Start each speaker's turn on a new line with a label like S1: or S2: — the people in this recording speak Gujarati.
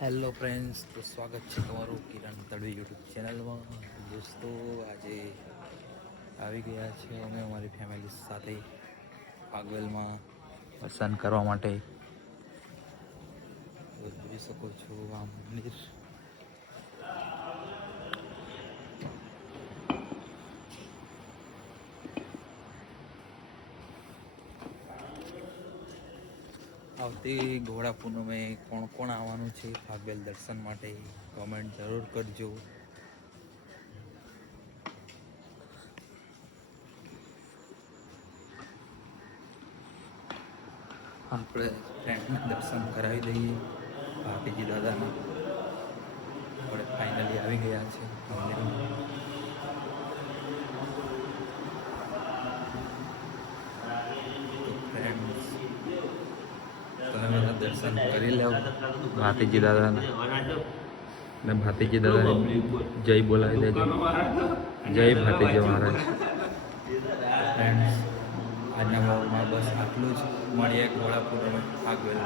S1: હેલો ફ્રેન્ડ્સ, તો સ્વાગત છે તમારું કિરણ તડવી યુટ્યુબ ચેનલમાં. દોસ્તો, આજે આવી ગયા છે અમે અમારી ફેમિલી સાથે પાગવેલમાં પસંદ કરવા માટે. જોઈ શકો છો આ મંદિર આવતી ઘોડા પૂનમે કોણ કોણ આવવાનું છે? ફાગવેલ દર્શન માટે કોમેન્ટ જરૂર કરજો. આપણે ફ્રેન્ડને દર્શન કરાવી દઈએ. ભાતીજી દાદાના. આપણે ફાઇનલી આવી ગયા છે. મંદિરમાં તો ફ્રેન્ડ્સ તમે બધા દર્શન કરી લેવો. ભાતીજી દાદાના. ને ભાતીજી દાદાને જય બોલાવી દેજો. જય ભાતીજી મહારાજ. આજના ભાવમાં બસ આટલું જ. મળીએ ગોળાપુર આગળ.